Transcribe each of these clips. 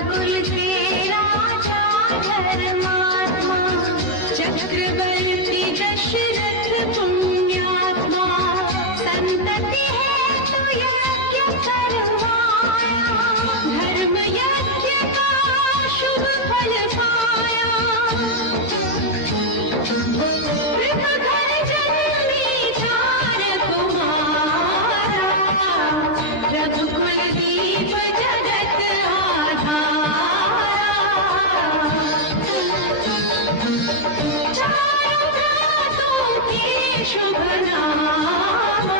रघुकुल से राजा धर्मात्मा, चक्रवर्ती दशरथ पुण्यात्मा, संतति है तो यज्ञ करवाया, धर्म यज्ञ का शुभ फल पाया। घर जन्मी चार कुमारा, रघुकुल दीप जगत आधारा। चारों भ्रातों के शुभ नामा,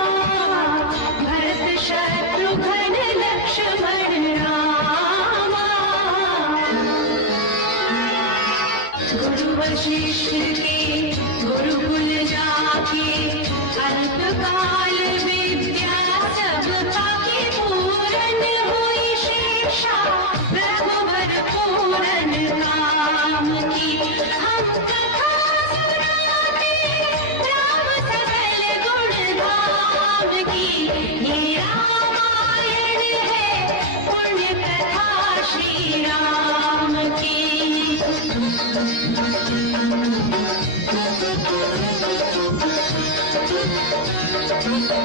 भरत शत्रुघ्न लक्ष्मण रामा। गुरु वशिष्ठ के गुरुकुल जाके, अल्पकाल विद्या सब पाके, पूरन हुई शिक्षा रघुवर पूरन काम की। हम कथा सुनाते राम सकल गुण धाम की, ये रामायण है पुण्य कथा श्री राम की।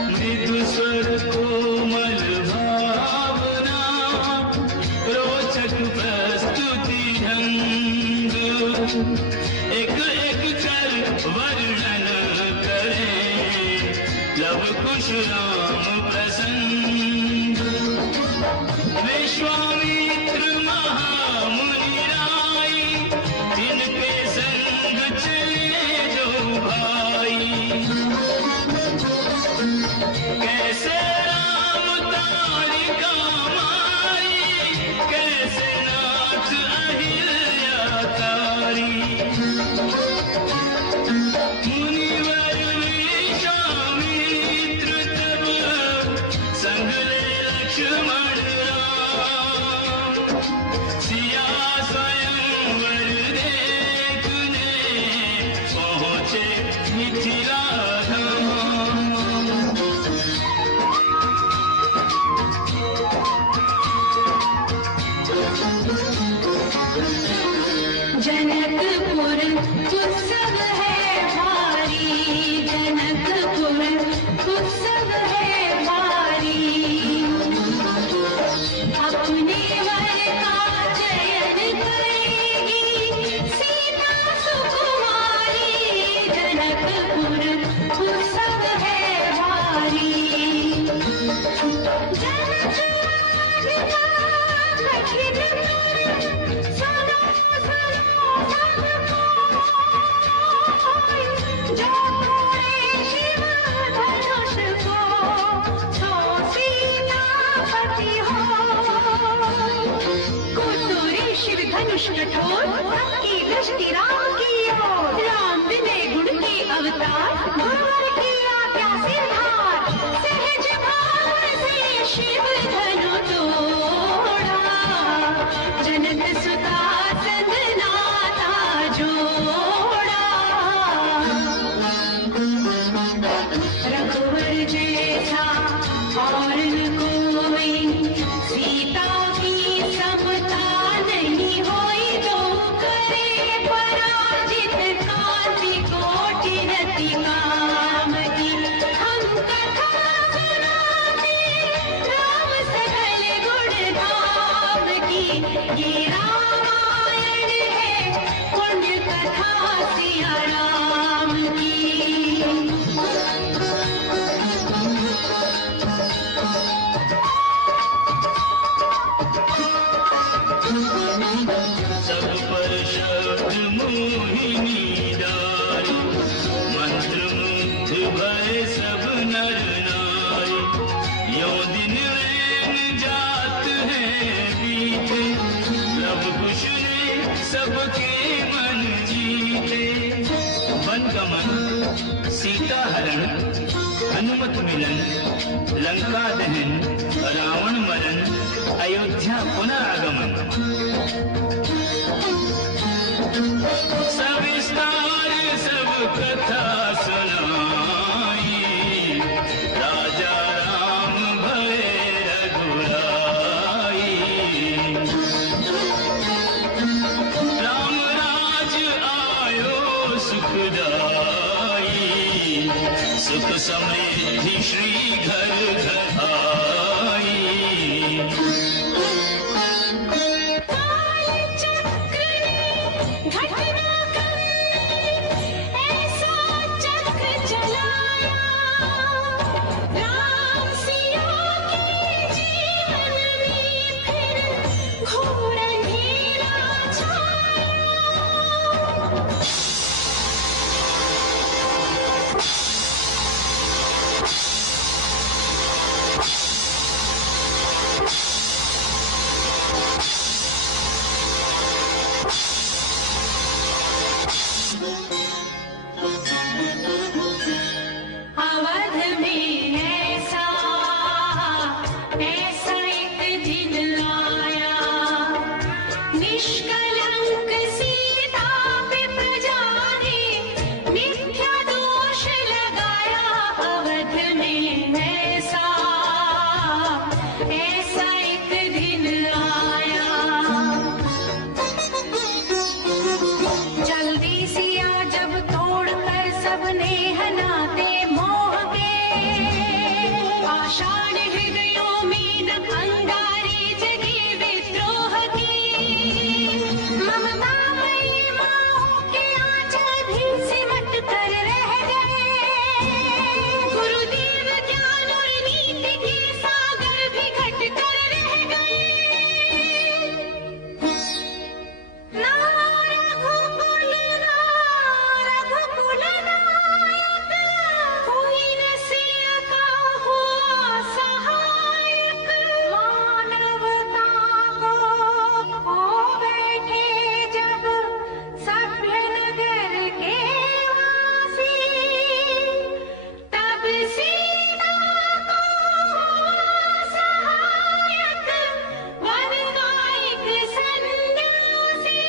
मृदु स्वर कोमल भावना, रोचक प्रस्तुति ढंग, एक एक कर वर्णन करें लव कुश राम प्रसंग। विश्वामित्र महामुनि राय, इनके संग चले जो भाई। कैसे राम तारिका माई, कैसे नाथ अहिल्या तारी। मुनिवर विश्वामित्र तब संग ले लक्ष्मण राम, सिया स्वयंवर देखने पहुँचे मिथिला धाम। जनकपुर उत्सव है भारी, जनकपुर उत्सव है भारी। अपने वर का चयन करेगी सीता सुकुमारी, जनकपुर उत्सव है भारी। कठिन सुनो सुनो सब कोई, जो तोड़े शिव धनुष को, सो सीतापति हो। कुतुरी शिव धनुष कठोर, सबकी दृष्टि राम की ओर। राम विनय गुण के अवतार, गुरुवर की आज्ञा सिरधार। सहज भाव से शिव धनु तोड़ा, जनक सुता संग नाता जोड़ा। रघुवर जैसा और न कोई, सीता की समता नहीं होई। तो करे पराजित कांति कोटि रति काम की। हम कथा सुनाते राम सकल गुण धाम की, ये रामायण है पुण्य कथा सिया राम की। सब पर शब्द मोहिनी डारी, मंत्र मुग्ध भय सब नर नारी। यो दिन रैन जात है बीते, लव कुश ने सबके मन जीते। वन गमन, सीता हरण, हनुमत मिलन, लंका दहन, रावण मरण, अयोध्या पुनः आगमन। सविस्तार सब कथा सुनाई, राजा राम भय रघुराई। निष्कलंक सीता पे प्रजा ने मिथ्या दोष लगाया अवध में ऐसा एक दिन आया। जल्दी सिया जब तोड़कर सबने हनाते मोह के आषाढ़ हृदयों में अंगारे जगी विद्रोह की। ममतामयी माओं के आंचल भी सिमट कर रह गए। गुरुदेव ज्ञान और नीति के सागर भी घट कर रह गए। ना रघुकुल नायक कोई न सिया का हुआ सहायक। मानवता को खो बैठे जब सभ्य नगर के वासी, तब सीता को सहायक वन नायक सन्यासी।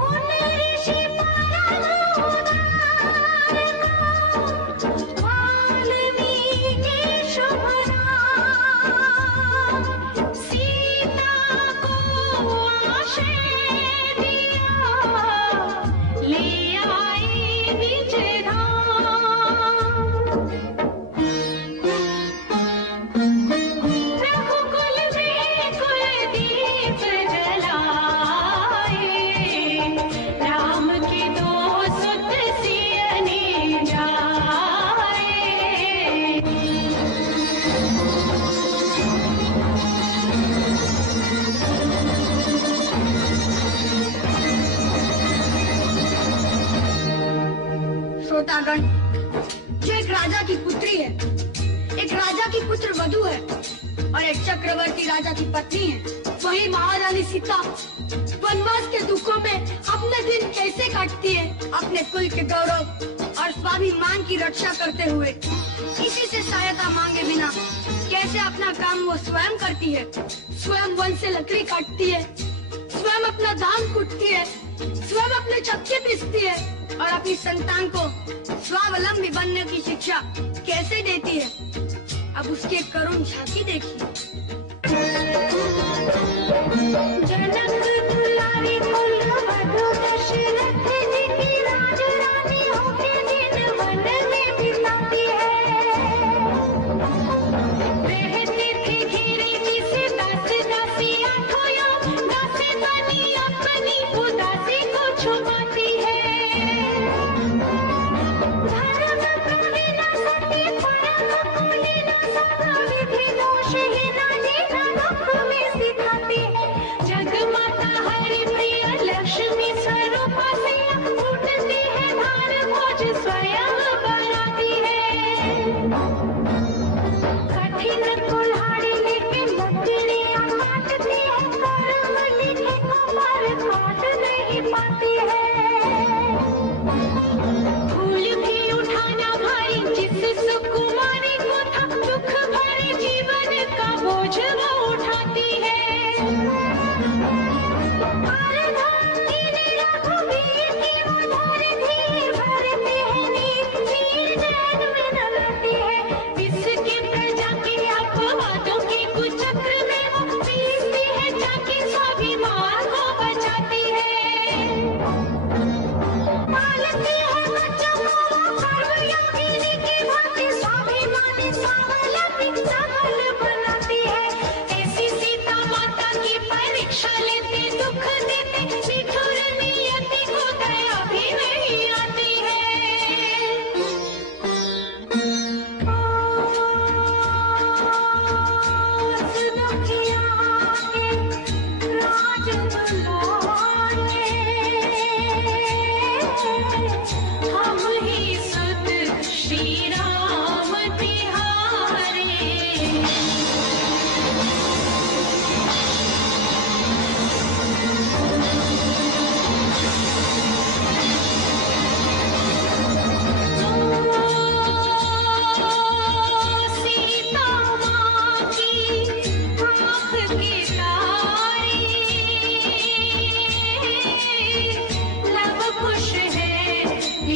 उन ऋषि वाल्मीकि शुभ नाम, सीता को आश्रय दिया, ले आए निज धाम। रघुकुल में कुलदीप जलाए, राम के दो सुत सियने जाए। श्रोतागण, जो एक राजा की पुत्री है, एक राजा की पुत्र वधू है और एक चक्रवर्ती राजा की पत्नी है, वही महारानी सीता वनवास के दुखों में अपने दिन कैसे काटती है, अपने कुल के गौरव और स्वाभिमान की रक्षा करते हुए, किसी से सहायता मांगे बिना कैसे अपना काम वो स्वयं करती है। स्वयं वन से लकड़ी काटती है, स्वयं अपना धान कूटती है, स्वयं अपने चक्के पीसती है और अपनी संतान को स्वावलंबी बनने की शिक्षा कैसे देती है। अब उसकी एक करुण झांकी देखिए। जनक दुलारी कुल वधू दशरथ जी की राजरानी होके दिन वन में बिताती है। रहती थी घिरी जिस दास दासी आठों, दासी बनी अपनी उदासी को छुपाती है। धर्म प्रवीण सती परम कुलीन सदा विधि दोषहीन जीना दुख में सिखाती है। जगमाता हरि प्रिय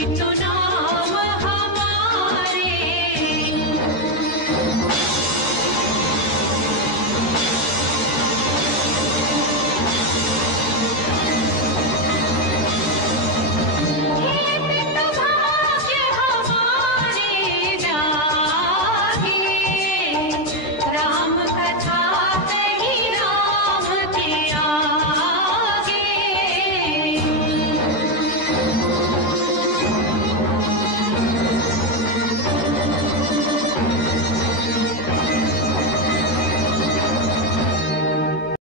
मीठो